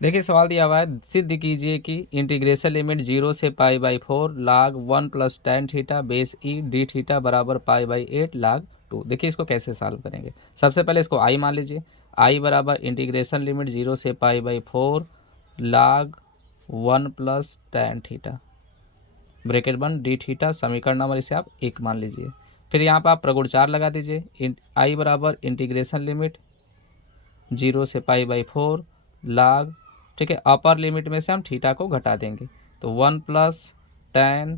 देखिए सवाल दिया हुआ है, सिद्ध कीजिए कि इंटीग्रेशन लिमिट 0 से पाई बाई 4 लाग 1 plus tan theta base E D theta बराबर पाई बाई 8 लाग 2। देखिए इसको कैसे सॉल्व करेंगे। सबसे पहले इसको आई मान लीजिए। आई बराबर इंटीग्रेशन लिमिट 0 से पाई बाई 4 लाग 1 plus ten theta bracket one d theta, समीकरण नंबर इसे आप 1 मान लीजिए। फिर यहाँ पर आप प्रगुण 4 लगा दीजिए। आई बराबर इंटीग्रेशन लिमिट 0 से पाई बाई 4 लाग, ठीक है, अपर लिमिट में से हम थीटा को घटा देंगे तो 1 plus ten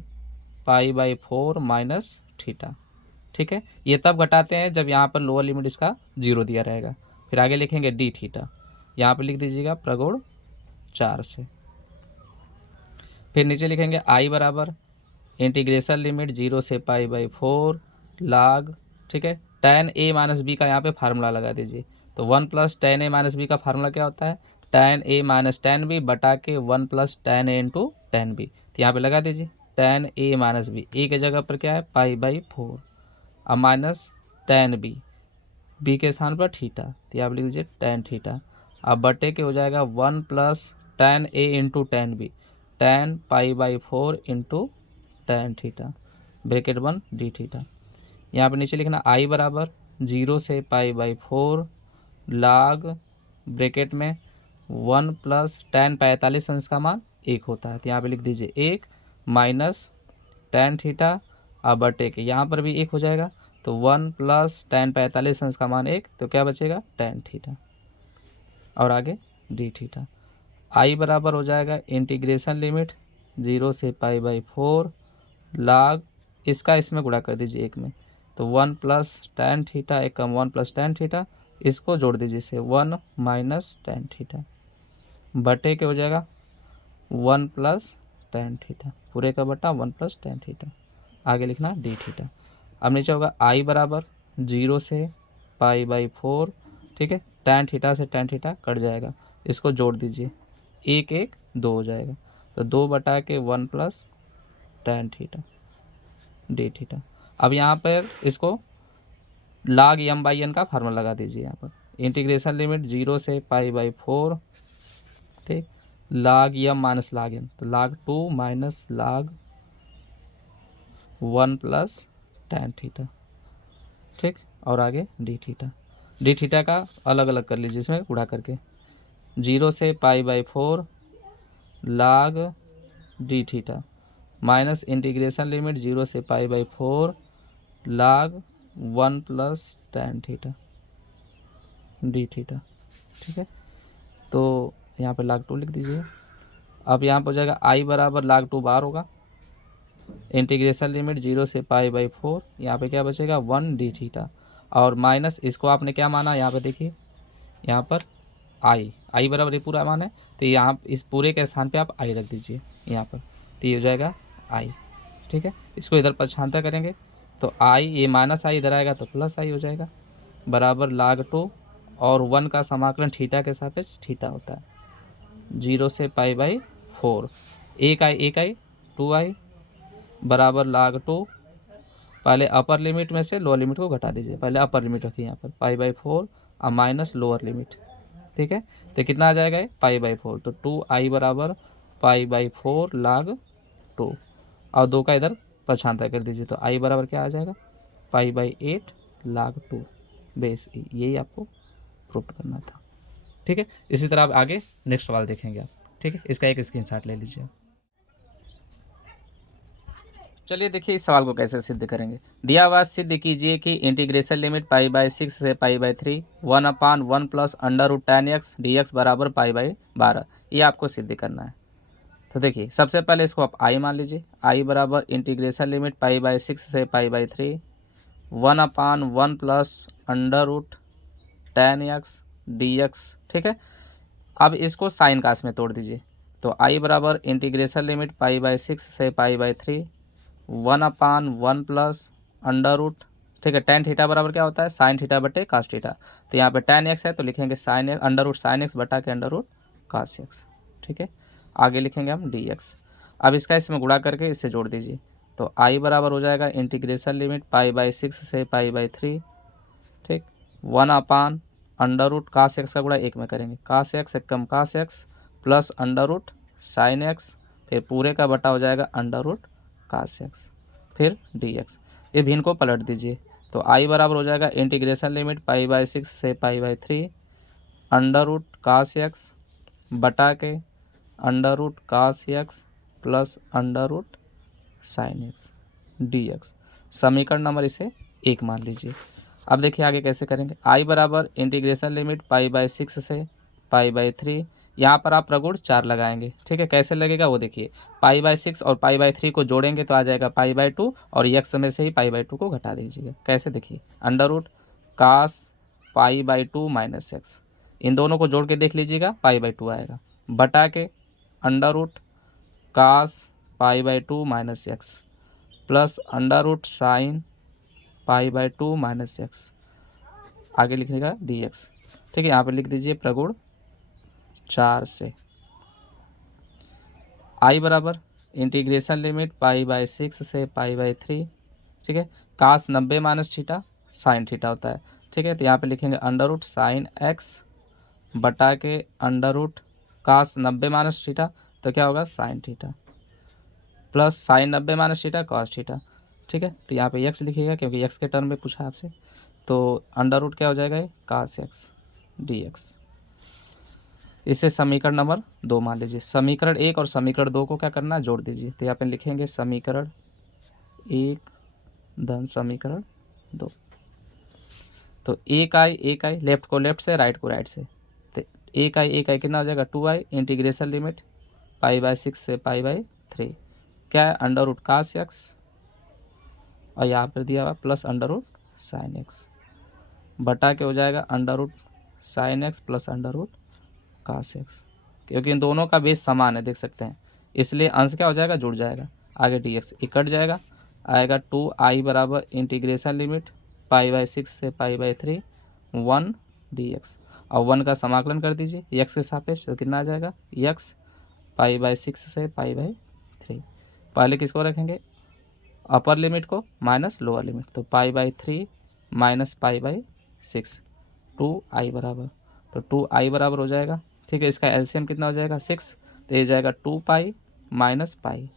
pi by 4 minus theta. ठीक है, ये तब घटाते हैं जब यहाँ पर लोअर लिमिट इसका 0 दिया रहेगा। फिर आगे लिखेंगे डी थीटा, यहाँ पर लिख दीजिएगा प्रगुण 4 से। फिर नीचे लिखेंगे आई बराबर इंटीग्रेशन लिमिट 0 से पाई बाई 4 लाग, ठीक है, टेन ए माइनस बी का यहाँ पे फार्मूला लगा दीजिए। तो 1 प्लस टेन ए माइनस बी का फार्मूला क्या होता है, टेन ए माइनस टेन बी बटा के 1 plus tan a into tan B. तो यहाँ पे लगा दीजिए टेन ए माइनस बी, ए के जगह पर क्या है पाई बाई 4, अब माइनस टेन बी, बी के स्थान पर थीटा, तो यहाँ पर लिख दीजिए टेन थीटा। अब बटे के हो जाएगा 1 plus tan a into tan b, tan pi by 4 into tan theta bracket one d theta. यहाँ पर नीचे लिखना आई बराबर 0 से पाई बाई 4 लाग ब्रैकेट में 1 प्लस टेन 45 अंश का मान 1 होता है, तो यहाँ पे लिख दीजिए 1 माइनस टेन थीटा, अब बटे के यहाँ पर भी 1 हो जाएगा तो 1 प्लस टेन 45 अंश का मान 1, तो क्या बचेगा टेन थीटा, और आगे डी थीटा। आई बराबर हो जाएगा इंटीग्रेशन लिमिट 0 से पाई बाई 4 लाग, इसका इसमें गुणा कर दीजिए एक में, तो 1 प्लस टेन थीटा एक कम 1 प्लस टेन थीटा, इसको जोड़ दीजिए इसे 1 माइनस टेन थीटा बटे के हो जाएगा 1 प्लस टेन थीटा, पूरे का बटा 1 प्लस टेन थीटा, आगे लिखना डी थीटा। अब नीचे होगा आई बराबर 0 से पाई बाई 4, ठीक है, टेन थीटा से टेन थीटा कट जाएगा, इसको जोड़ दीजिए, एक एक दो हो जाएगा, तो 2 बटा के 1 plus tan theta D theta. अब यहाँ पर इसको लाग एम बाई एन का फार्मूला लगा दीजिए। यहाँ पर इंटीग्रेशन लिमिट 0 से पाई बाई 4, ठीक, लाग एम माइनस लाग एन, तो लाग 2 माइनस लाग 1 प्लस टेन थीटा, ठीक, और आगे डी थीटा। डी थीटा का अलग अलग कर लीजिए इसमें गुणा करके, 0 से पाई बाई 4 लाग D theta minus integration limit 0 से पाई बाई 4 लाग 1 plus tan theta D theta. ठीक है, तो यहाँ पे लाग 2 लिख दीजिए। अब यहाँ पर हो जाएगा आई बराबर लाग 2 बार होगा, इंटीग्रेशन लिमिट 0 से पाई बाई 4, यहाँ पे क्या बचेगा 1 डी थीटा, और माइनस इसको आपने क्या माना, यहाँ पे देखिए यहाँ पर आई बराबर ये पूरा मान है, तो यहाँ इस पूरे के स्थान पे आप आई रख दीजिए यहाँ पर, तो ये हो जाएगा आई। ठीक है, इसको इधर पछानता करेंगे तो आई, ये माइनस आई इधर आएगा तो प्लस आई हो जाएगा, बराबर लाग 2, और 1 का समाकलन थीटा के सापेक्ष थीटा होता है, 0 से पाई बाई 4, एक आई 2 आई बराबर लाग 2, पहले अपर लिमिट में से लोअर लिमिट को घटा दीजिए, पहले अपर लिमिट रखिए यहाँ पर पाई बाई 4 और माइनस लोअर लिमिट। ठीक है, तो कितना आ जाएगा ये पाई बाई 4, तो 2 आई बराबर पाई बाई 4 लाग 2, और 2 का इधर पछानता कर दीजिए, तो आई बराबर क्या आ जाएगा पाई बाई 8 लाग 2 बेस ई, यही आपको प्रूव करना था। ठीक है, इसी तरह आप आगे नेक्स्ट सवाल देखेंगे आप। ठीक है, इसका एक स्क्रीनशॉट ले लीजिए। चलिए देखिए इस सवाल को कैसे सिद्ध करेंगे। दिया हुआ सिद्ध कीजिए कि इंटीग्रेशन लिमिट पाई बाई 6 से pi by 3 1/1 plus under root tan x D x बराबर पाई बाई 12, ये आपको सिद्ध करना है। तो देखिए सबसे पहले इसको आप आई मान लीजिए, आई बराबर इंटीग्रेशन लिमिट पाई बाई 6 से pi by 3 1/1 plus under root tan x D x. ठीक है, अब इसको साइन कास में तोड़ दीजिए, तो आई बराबर इंटीग्रेशन लिमिट पाई बाई 6 से pi by 3 1/1 plus under root, ठीक है, टेन थीटा बराबर क्या होता है साइन थीटा बटे कास थीटा, तो यहाँ पे टेन एक्स है तो लिखेंगे sine x under root sine x बटा के अंडर रूट कास एक्स। ठीक है, आगे लिखेंगे हम डी एक्स। अब इसका इसमें गुणा करके इससे जोड़ दीजिए, तो आई बराबर हो जाएगा इंटीग्रेशन लिमिट पाई बाई 6 से पाई बाई 3, ठीक, 1/अंडर रूट कास एक्स का गुणा 1 में करेंगे, कास एक्स एक कम cos x plus under root sine x, फिर पूरे का बटा हो जाएगा अंडर रूट कास एक्स, फिर डी एक्स। ये भी इनको पलट दीजिए तो आई बराबर हो जाएगा इंटीग्रेशन लिमिट π/6 से π/3 अंडर रूट कास एक्स बटा के under root cos x plus under root sine x D x. समीकरण नंबर इसे 1 मान लीजिए। अब देखिए आगे कैसे करेंगे। आई बराबर इंटीग्रेशन लिमिट π/6 से π/3, यहाँ पर आप प्रगुण 4 लगाएंगे। ठीक है, कैसे लगेगा वो देखिए। π/6 और π/3 को जोड़ेंगे तो आ जाएगा π/2 और यक्स में से ही π/2 को घटा दीजिएगा। कैसे देखिए, under root cos π/2 minus x, इन दोनों को जोड़ के देख लीजिएगा π/2 आएगा, बटा के under root cos π/2 minus x plus under root sine π/2 minus x, आगे लिखने डी एक्स। ठीक है, यहाँ पे लिख दीजिए प्रगुण 4 से। आई बराबर इंटीग्रेशन लिमिट π/6 से π/3। ठीक है, कास 90 माइनस थीटा साइन थीटा होता है। ठीक है, तो यहाँ पे लिखेंगे अंडर रूट साइन एक्स बटा के अंडर रूट कास 90 माइनस थीटा, तो क्या होगा sine theta plus sign 90 minus theta cos theta. ठीक है, तो यहाँ पे एक्स लिखिएगा क्योंकि एक्स के टर्म में पूछा आपसे, तो अंडर रूट क्या हो जाएगा ये कास एक्स डी एक्स। इसे समीकरण नंबर 2 मान लीजिए। समीकरण 1 और समीकरण 2 को क्या करना, जोड़ दीजिए। तो यहाँ पे लिखेंगे समीकरण 1 धन समीकरण 2। तो एक आई लेफ्ट को लेफ्ट से राइट को राइट से, तो एक आई कितना हो जाएगा 2i इंटीग्रेशन लिमिट π/6 से π/3 क्या है अंडर रूट कास एक्स और यहाँ पर दिया हुआ plus under root sine x बटा के हो जाएगा under root sine x plus under root cos x, क्योंकि इन दोनों का बेस समान है देख सकते हैं, इसलिए अंश क्या हो जाएगा जुड़ जाएगा। आगे डी एक्स कट जाएगा, आएगा 2i बराबर इंटीग्रेशन लिमिट π/6 से π/3 1 डी एक्स। और 1 का समाकलन कर दीजिए एक्स के सापेक्ष, तो कितना आ जाएगा एक्स π/6 से π/3। पहले किसको रखेंगे अपर लिमिट को माइनस लोअर लिमिट, तो π/3 माइनस π/6 2i बराबर, तो 2i बराबर हो जाएगा। ठीक है, इसका एलसीएम कितना हो जाएगा 6, तो ये जाएगा 2 माइनस पाई,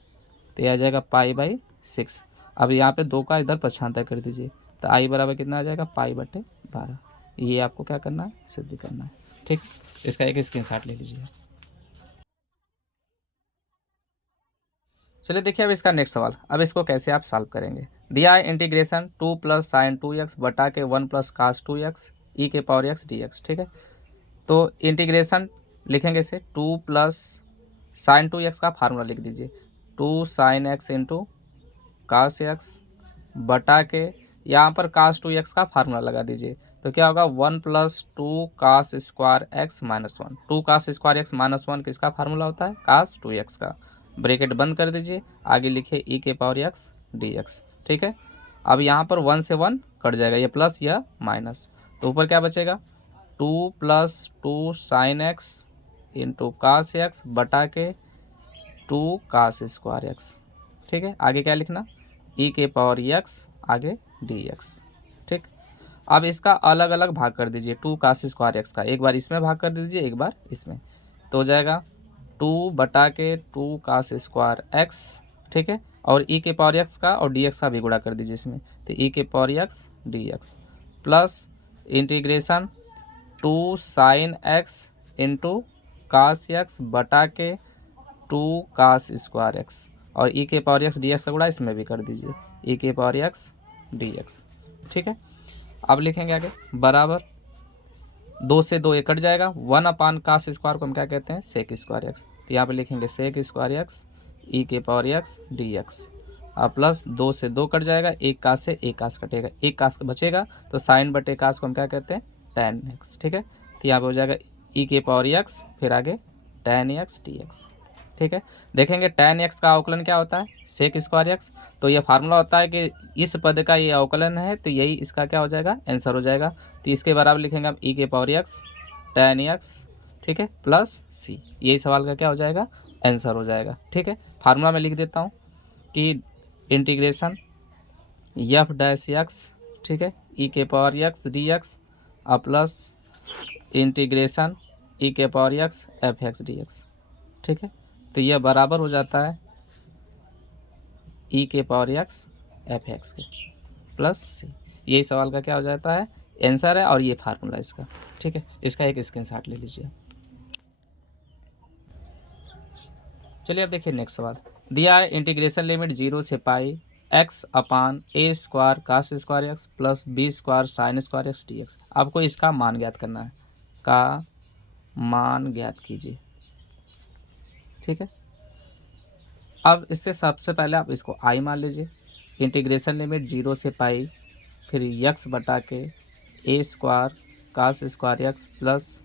तो यह आ जाएगा π/6। अब यहाँ पे 2 का इधर पक्षांतर कर दीजिए, तो आई बराबर कितना आ जाएगा π/12। ये आपको क्या करना है सिद्ध करना है। ठीक, इसका एक स्क्रीनशॉट ले लीजिए। चलिए देखिए अब इसका नेक्स्ट सवाल। अब इसको कैसे आप सॉल्व करेंगे। दिया है इंटीग्रेशन 2 प्लस साइन 2x बटा के 1 प्लस कास 2x ई के पावर x dx। ठीक है, तो इंटीग्रेशन लिखेंगे इसे 2 प्लस साइन 2x का फार्मूला लिख दीजिए 2 sine x into cos x बटा के यहाँ पर कास 2x का फार्मूला लगा दीजिए, तो क्या होगा 1 plus 2 cos square x minus 1। 2 cos square x minus 1 किसका फार्मूला होता है कास 2x का। ब्रैकेट बंद कर दीजिए, आगे लिखिए ई के पावर एक्स डी एक्स। ठीक है, अब यहाँ पर 1 से 1 कट जाएगा, ये प्लस या माइनस, तो ऊपर क्या बचेगा 2 plus 2 sine x into cos x बटा के 2 कास स्क्वायर एक्स। ठीक है, आगे क्या लिखना ई के पावर एक्स आगे डी एक्स। ठीक, अब इसका अलग अलग भाग कर दीजिए 2 कास स्क्वायर एक्स का, एक बार इसमें भाग कर दीजिए एक बार इसमें, तो हो जाएगा 2 बटा के 2 कास स्क्वायर एक्स। ठीक है, और ई के पावर एक्स का और डी एक्स का भी गुणा कर दीजिए इसमें, तो ई के power x D x plus integration 2 sine x into cos x बटा के 2 कास स्क्वायर एक्स और ई के पावर एक्स डी एक्स का गुणा इसमें भी कर दीजिए ई के पावर एक्स डी एक्स। ठीक है, अब लिखेंगे आगे बराबर 2 से 2 कट जाएगा 1 अपान कास स्क्वायर को हम क्या कहते हैं सेक स्क्वायर एक्स, तो यहाँ पे लिखेंगे सेक स्क्वायर एक्स ई के पावर एक्स डी एक्स। अब प्लस 2 से 2 कट जाएगा, एक कास से एक कास कटेगा, एक कास बचेगा, तो साइन बटे कास को हम क्या कहते हैं tan एक्स। ठीक है, तो यहाँ पे हो जाएगा ई के पावर एक्स फिर आगे tan एक्स डी एक्स। ठीक है, देखेंगे tan एक्स का अवकलन क्या होता है सेक स्क्वायर एक्स, तो यह फार्मूला होता है कि इस पद का ये अवकलन है, तो यही इसका क्या हो जाएगा आंसर हो जाएगा। तो इसके बराबर लिखेंगे हम ई के पावर एक्स tan एक्स। ठीक है, प्लस सी, यही सवाल का क्या हो जाएगा आंसर हो जाएगा। ठीक है, फार्मूला में लिख देता हूँ कि इंटीग्रेशन एफ डैश एक्स, ठीक है, ई के power x D x plus integration e के power x f x D x. ठीक है। तो यह बराबर हो जाता है ई के पावर एक्स एफ एक्स के प्लस सी। यही सवाल का क्या हो जाता है आंसर है, और ये फार्मूला इसका। ठीक है, इसका एक स्क्रीनशॉट ले लीजिए। चलिए अब देखिए नेक्स्ट सवाल दिया है इंटीग्रेशन लिमिट 0 से pi x upon a square cos square x plus b square sine square x D x. आपको इसका मान ज्ञात करना है, का मान ज्ञात कीजिए। ठीक है, अब इससे सबसे पहले आप इसको आई मान लीजिए। इंटीग्रेशन लिमिट 0 से पाई फिर यक्स बटा के ए square cos square x plus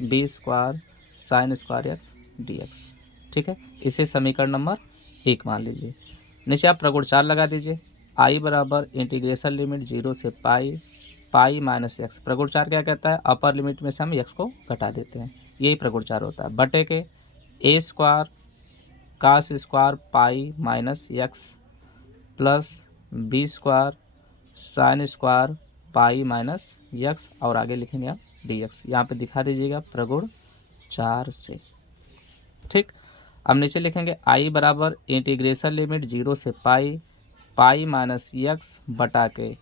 b square sine square x D x. ठीक है, इसे समीकरण नंबर 1 मान लीजिए। नीचे आप प्रगुण 4 लगा दीजिए। आई बराबर इंटीग्रेशन लिमिट 0 से पाई पाई माइनस एक्स। प्रगुण 4 क्या कहता है, अपर लिमिट में से हम एक्स को घटा देते हैं, यही प्रगुण 4 होता है। बटे के ए square cos square pi minus x plus b square sine square pi minus x, और आगे लिखेंगे आप डी एक्स। यहाँ पर दिखा दीजिएगा प्रगुण 4 से। ठीक, अब नीचे लिखेंगे आई बराबर इंटीग्रेशन लिमिट 0 से पाई पाई माइनस एक्स बटा के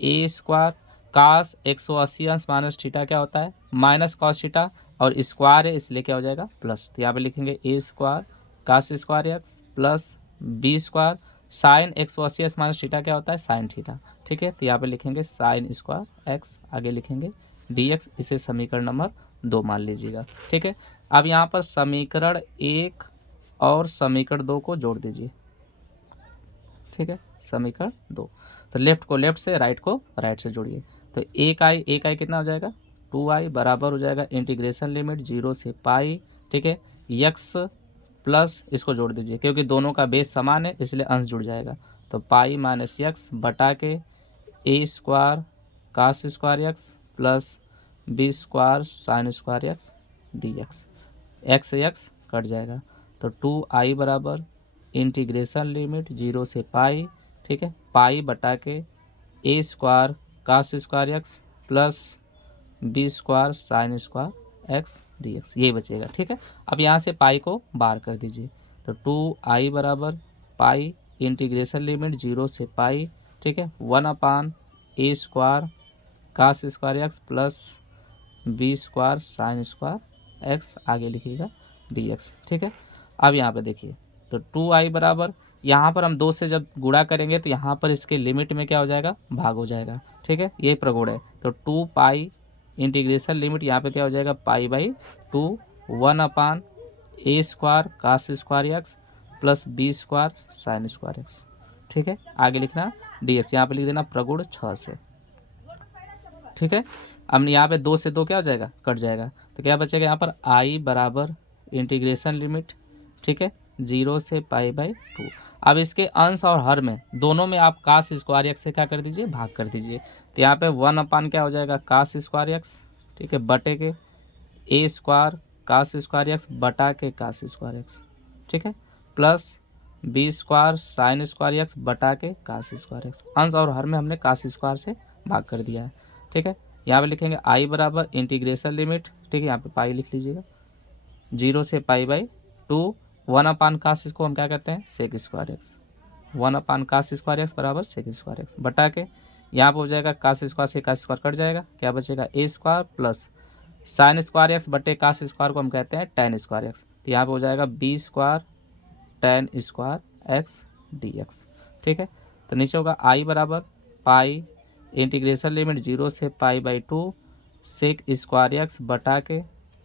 ए स्क्वायर कास 180 अंश माइनस थीटा क्या होता है माइनस कॉस थीटा, और स्क्वायर है इसलिए क्या हो जाएगा प्लस। तो यहाँ पे लिखेंगे a square cos square x plus b square sine 180 अंश माइनस थीटा क्या होता है साइन थीटा। ठीक है, तो यहाँ पे लिखेंगे साइन स्क्वायर एक्स, आगे लिखेंगे डी एक्स। इसे समीकरण नंबर 2 मान लीजिएगा। ठीक है, अब यहाँ पर समीकरण 1 और समीकरण 2 को जोड़ दीजिए। ठीक है, समीकरण 2, तो लेफ्ट को लेफ्ट से राइट को राइट से जोड़िए। तो एक आई कितना हो जाएगा 2i बराबर हो जाएगा इंटीग्रेशन लिमिट 0 से पाई। ठीक है, यक्स प्लस इसको जोड़ दीजिए क्योंकि दोनों का बेस समान है इसलिए अंश जुड़ जाएगा। तो पाई माइनस यक्स बटा के ए square cos square x plus b square sine square x D x. X x cut जाएगा तो 2i बराबर इंटीग्रेशन लिमिट 0 से पाई। ठीक है, पाई बटा के ए square cos square x plus b square sine square x D x, यही बचेगा। ठीक है, अब यहाँ से पाई को बाहर कर दीजिए। तो 2i बराबर पाई इंटीग्रेशन लिमिट 0 से पाई। ठीक है, 1 upon a square cos square x plus b square sine square x, आगे लिखिएगा डी एक्स। ठीक है, अब यहाँ पे देखिए तो 2i बराबर यहाँ पर हम 2 से जब गुणा करेंगे तो यहाँ पर इसके लिमिट में क्या हो जाएगा भाग हो जाएगा। ठीक है, ये प्रगुण है। तो 2 पाई इंटीग्रेशन लिमिट यहाँ पे क्या हो जाएगा pi by 2 1 upon a square cos square x plus b square sine square x. ठीक है, आगे लिखना डी एक्स, यहाँ पे लिख देना प्रगुण 6 से। ठीक है, अब यहाँ पे 2 से 2 क्या हो जाएगा कट जाएगा, तो क्या बचेगा यहाँ पर आई बराबर इंटीग्रेशन लिमिट। ठीक है, 0 से पाई बाई 2। अब इसके अंश और हर में दोनों में आप कास स्क्वायर एक्स से क्या कर दीजिए भाग कर दीजिए। तो यहाँ पे 1 अपान क्या हो जाएगा कास स्क्वायर एक्स। ठीक है, बटे के ए स्क्वायर कास स्क्वायर एक्स बटा के कास स्क्वायर एक्स। ठीक है, plus b square sine square x बटा के कास स्क्वायर एक्स। अंश और हर में हमने कास स्क्वायर से भाग कर दिया है। ठीक है, यहाँ पे लिखेंगे आई बराबर इंटीग्रेशन लिमिट। ठीक है, यहाँ पे पाई लिख लीजिएगा 0 से पाई बाई 2 1 अपान कास, इसको हम क्या कहते हैं सेक स्क्वायर एक्स। 1 अपान कास स्क्वायर एक्स बराबर सेक स्क्वायर एक्स बटा के यहाँ पर हो जाएगा कास स्क्वायर से कास स्क्वायर कट जाएगा, क्या बचेगा a square plus sine square x बटे कास स्क्वायर को हम कहते हैं टेन स्क्वायर एक्स। तो यहाँ पर हो जाएगा b square tan square x D x. ठीक है, तो नीचे होगा आई बराबर पाई इंटीग्रेशन लिमिट 0 से pi by 2 sec square x बटा के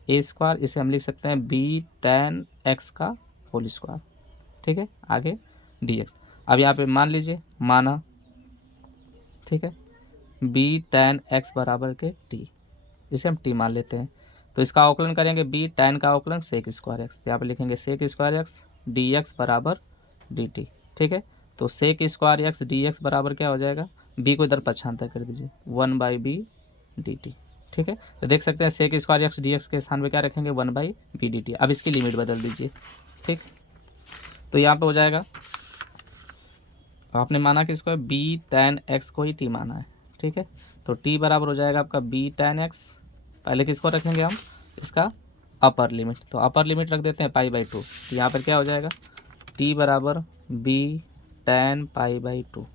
ए स्क्वायर, इसे हम लिख सकते हैं बी टेन एक्स का होल स्क्वायर। ठीक है, आगे डी एक्स। अब यहाँ पे मान लीजिए माना। ठीक है, बी टेन एक्स बराबर के टी, इसे हम टी मान लेते हैं। तो इसका अवकलन करेंगे बी टेन का अवकलन सेक स्क्वायर एक्स, यहाँ पे लिखेंगे sec square x D x बराबर डी टी। ठीक है, तो sec square x D x बराबर क्या हो जाएगा बी को इधर पक्षांतर कर दीजिए 1 बाई बी डी टी। ठीक है, तो देख सकते हैं sec square x D x के स्थान पे क्या रखेंगे 1 बाई बी डी टी। अब इसकी लिमिट बदल दीजिए। ठीक, तो यहाँ पे हो जाएगा आपने माना कि इसको बी टेन एक्स को ही टी माना है। ठीक है, तो टी बराबर हो जाएगा आपका बी टेन एक्स। पहले किसको रखेंगे हम इसका अपर लिमिट, तो अपर लिमिट रख देते हैं पाई बाई 2। तो यहाँ पर क्या हो जाएगा, टी बराबर बी tan पाई बाई 2,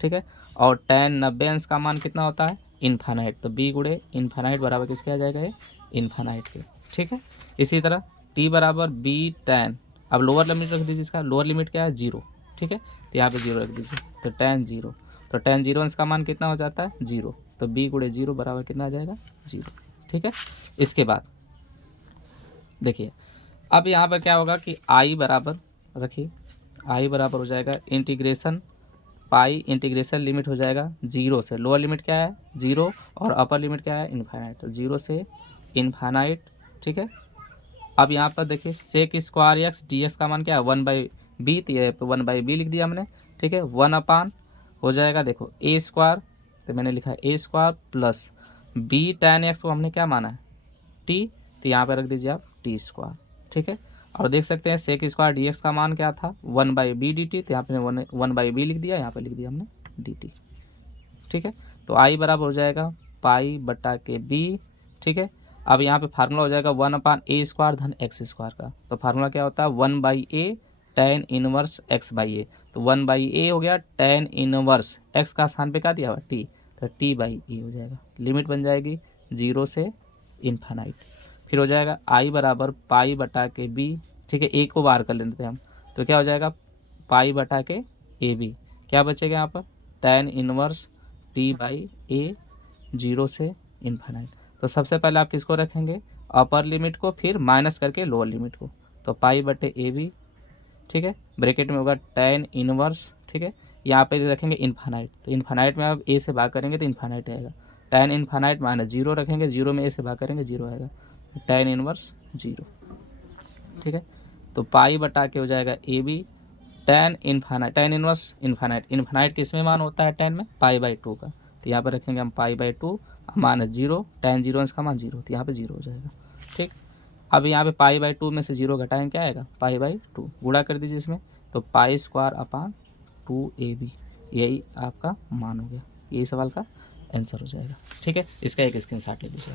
ठीक है। और tan 90 अंश का मान कितना होता है, इन्फानाइट, तो बी गुड़े इन्फानाइट बराबर किसके आ जाएगा, ये इन्फानाइट के, ठीक है। इसी तरह टी बराबर बी tan, अब लोअर लिमिट रख दीजिए, इसका लोअर लिमिट क्या है, 0, ठीक है। तो यहाँ पे 0 रख दीजिए, तो tan 0, तो tan 0 अंश का मान कितना हो जाता है, 0, तो बी गुड़े 0 बराबर कितना आ जाएगा, 0, ठीक है। इसके बाद देखिए अब यहाँ पर क्या होगा कि आई बराबर रखिए, आई बराबर हो जाएगा इंटीग्रेशन पाई, इंटीग्रेशन लिमिट हो जाएगा 0 से, लोअर लिमिट क्या है 0 और अपर लिमिट क्या है इन्फाइनाइट, तो 0 से इन्फाइनाइट, ठीक है। अब यहाँ पर देखिए sec square x D x का मान क्या है 1/b, तो ये 1/b लिख दिया हमने, ठीक है। 1 हो जाएगा देखो ए स्क्वायर, तो मैंने लिखा है a square plus b tan x को हमने क्या माना है टी, तो यहाँ पर रख दीजिए आप टी स्क्वायर, ठीक है। और देख सकते हैं सेक स्क्वायर डी एक्स का मान क्या था 1/b dt, तो यहाँ पे 1/b लिख दिया, यहाँ पे लिख दिया हमने dt, ठीक है। तो आई बराबर हो जाएगा पाई बटा के बी, ठीक है। अब यहाँ पे फार्मूला हो जाएगा 1/a स्क्वायर धन एक्स स्क्वायर का, तो फार्मूला क्या होता है 1/a tan inverse x by a, तो 1/a हो गया tan इनवर्स x का स्थान पे क्या दिया हुआ t, तो t बाई ए हो जाएगा, लिमिट बन जाएगी 0 से इन्फानाइट। फिर हो जाएगा आई बराबर पाई बटा के बी, ठीक है, ए को बाहर कर लेते हैं हम, तो क्या हो जाएगा पाई बटा के ए बी, क्या बचेगा यहाँ पर tan इनवर्स टी बाई ए 0 से इन्फानाइट। तो सबसे पहले आप किसको रखेंगे, अपर लिमिट को, फिर माइनस करके लोअर लिमिट को, तो पाई बटे ए बी, ठीक है, ब्रैकेट में होगा tan इनवर्स, ठीक है, यहाँ पे रखेंगे इन्फानाइट, तो इन्फानाइट में अब ए से भाग करेंगे तो इन्फानाइट आएगा, tan इन्फानाइट माइनस 0 रखेंगे, 0 में ए से भाग करेंगे 0 आएगा, tan इनवर्स 0, ठीक है। तो पाई बटा के हो जाएगा A B tan infinite, tan inverse infinite, infinite किस में मान होता है tan में पाई बाई 2 का, तो यहाँ पर रखेंगे हम पाई बाई 2 माइनस 0, tan 0 इसका मान 0, तो यहाँ पे 0 हो जाएगा, ठीक। अब यहाँ पे पाई बाई 2 में से 0 घटाएं क्या आएगा पाई बाई 2, गुणा कर दीजिए इसमें, तो पाई स्क्वायर अपान 2ab, यही आपका मान हो गया, यही सवाल का आंसर हो जाएगा, ठीक है। इसका एक स्क्रीनशॉट ले लीजिए।